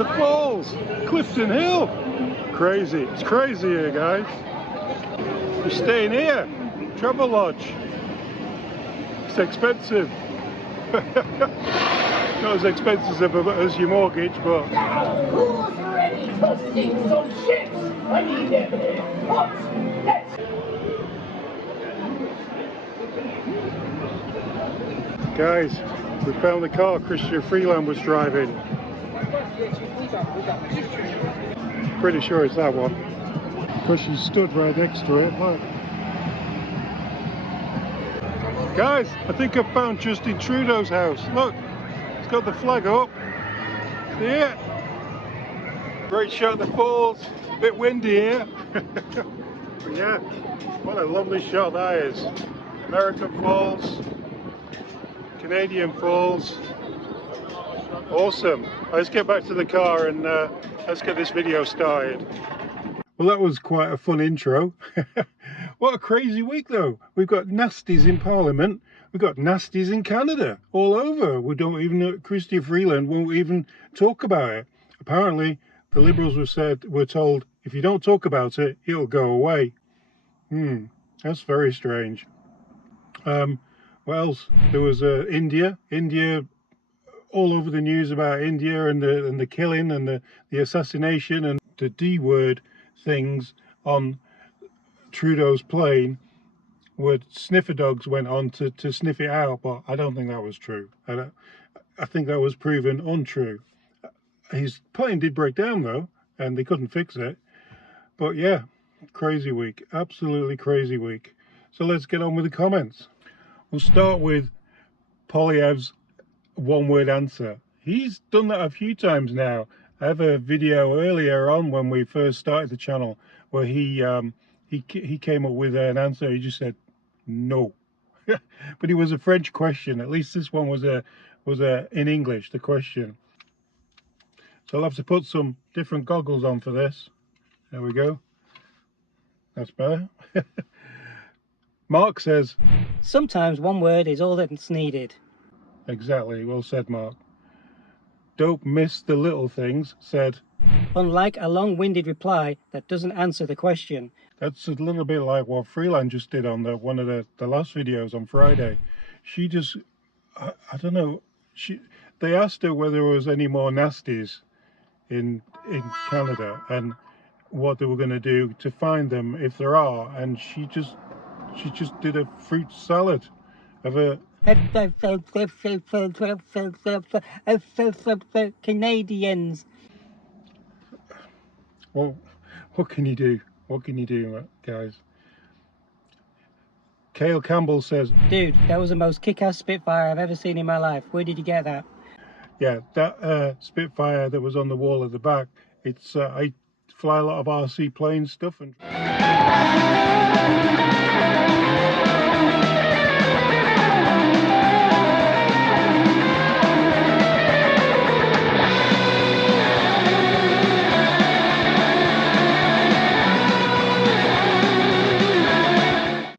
at the falls, Clifton Hill. Crazy, it's crazy here, guys. You're staying here, Travel Lodge. It's expensive. Not as expensive as your mortgage, but... Who's ready to sink some ships? I need them here. What? Let's... Guys, we found the car Christian Freeland was driving. Pretty sure it's that one. Because she stood right next to it, look. Guys, I think I found Justin Trudeau's house. Look, it's got the flag up. See it? Great shot of the falls. A bit windy here. But yeah, what a lovely shot that is. American Falls, Canadian Falls. Awesome. Let's get back to the car and let's get this video started. Well, that was quite a fun intro. What a crazy week though. We've got nasties in Parliament. We've got nasties in Canada all over. We don't even know, Christian Freeland won't even talk about it. Apparently the Liberals were told, if you don't talk about it, it'll go away. That's very strange. What else? There was India, all over the news about India and the killing and the assassination and the D word things on Trudeau's plane, where sniffer dogs went on to sniff it out, but I don't think that was true. I think that was proven untrue. His plane did break down though, and they couldn't fix it. But yeah, crazy week, absolutely crazy week. So let's get on with the comments. We'll start with Poilievre's one-word answer. He's done that a few times now. I have a video earlier on when we first started the channel where he came up with an answer. He just said no. But it was a French question. At least this one was in English, the question. So I'll have to put some different goggles on for this. There we go. That's better. Mark says, sometimes one word is all that's needed. Exactly, well said, Mark. Don't miss the little things said, unlike a long-winded reply that doesn't answer the question. That's a little bit like what Freeland just did on one of the last videos on Friday. She just, I don't know, they asked her whether there was any more nasties in Canada and what they were going to do to find them if there are, and she just did a fruit salad of a Canadians. Well, what can you do? What can you do, guys? Cale Campbell says, dude, that was the most kick-ass Spitfire I've ever seen in my life. Where did you get that? Yeah, that Spitfire that was on the wall at the back, it's I fly a lot of RC plane stuff and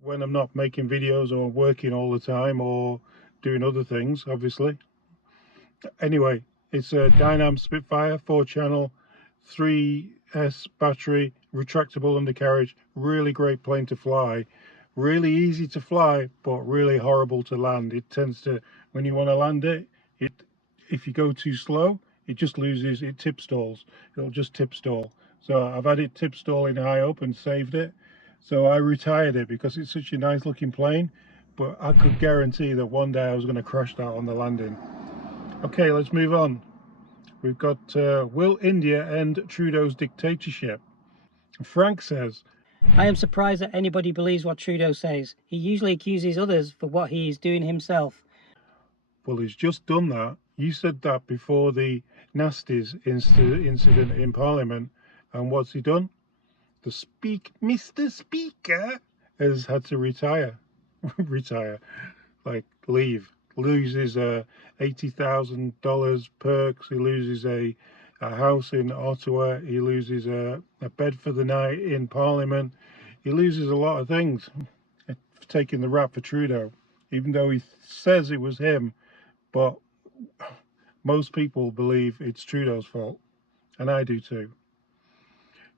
when I'm not making videos or working all the time or doing other things, obviously. Anyway, it's a Dynam Spitfire, 4-channel, 3S battery, retractable undercarriage, really great plane to fly. Really easy to fly, but really horrible to land. It tends to, when you want to land it, if you go too slow, it just loses, it tip stalls. It'll just tip stall. So I've had it tip stalling high up and saved it. So I retired it because it's such a nice looking plane, but I could guarantee that one day I was going to crash that on the landing. Okay, let's move on. We've got, will India end Trudeau's dictatorship? Frank says, I am surprised that anybody believes what Trudeau says. He usually accuses others for what he is doing himself. Well, he's just done that. You said that before the nasties incident in Parliament, and what's he done? Mr. Speaker has had to retire. Retire, like leave. Loses $80,000 perks. He loses a house in Ottawa. He loses a bed for the night in Parliament. He loses a lot of things for taking the rap for Trudeau, even though he says it was him. But most people believe it's Trudeau's fault. And I do too.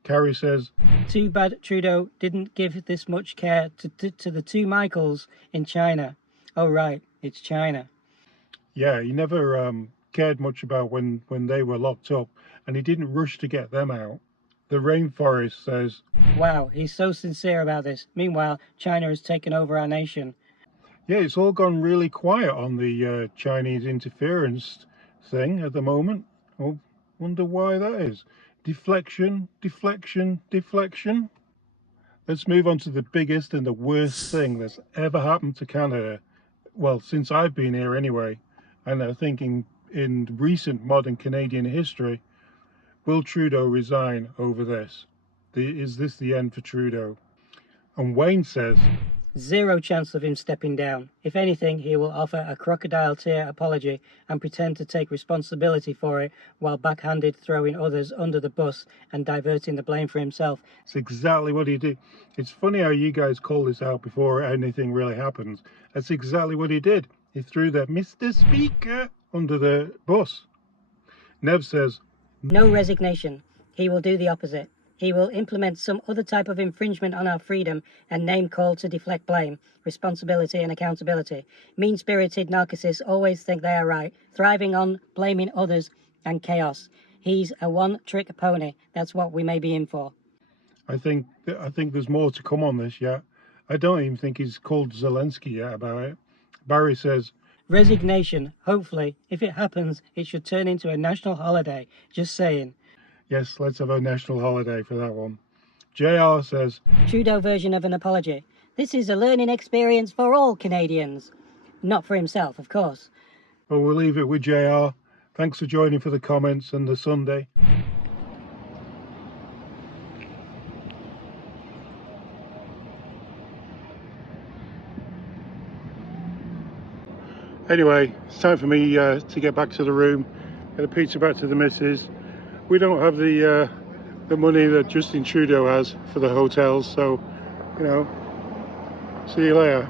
Carrie says, too bad Trudeau didn't give this much care to the two Michaels in China. Oh, right, it's China. Yeah, he never cared much about when they were locked up, and he didn't rush to get them out. The Rainforest says, wow, he's so sincere about this. Meanwhile, China has taken over our nation. Yeah, it's all gone really quiet on the Chinese interference thing at the moment. I wonder why that is. Deflection, deflection, deflection. Let's move on to the biggest and the worst thing that's ever happened to Canada. Well, since I've been here anyway. And I think in recent modern Canadian history. Will Trudeau resign over this? Is this the end for Trudeau? And Wayne says, zero chance of him stepping down. If anything, he will offer a crocodile tear apology and pretend to take responsibility for it while backhanded throwing others under the bus and diverting the blame for himself. It's exactly what he did. It's funny how you guys call this out before anything really happens. That's exactly what he did. He threw the Mr. Speaker under the bus. Nev says, no resignation. He will do the opposite. He will implement some other type of infringement on our freedom and name call to deflect blame, responsibility and accountability. Mean-spirited narcissists always think they are right, thriving on blaming others and chaos. He's a one-trick pony. That's what we may be in for. I think there's more to come on this yet. I don't even think he's called Zelensky yet about it. Barry says, resignation. Hopefully, if it happens, it should turn into a national holiday. Just saying. Yes, let's have a national holiday for that one. JR says, Trudeau version of an apology. This is a learning experience for all Canadians. Not for himself, of course. Well, we'll leave it with JR. Thanks for joining for the comments and the Sunday. Anyway, it's time for me to get back to the room, get a pizza back to the missus. We don't have the money that Justin Trudeau has for the hotels, so, you know, see you later.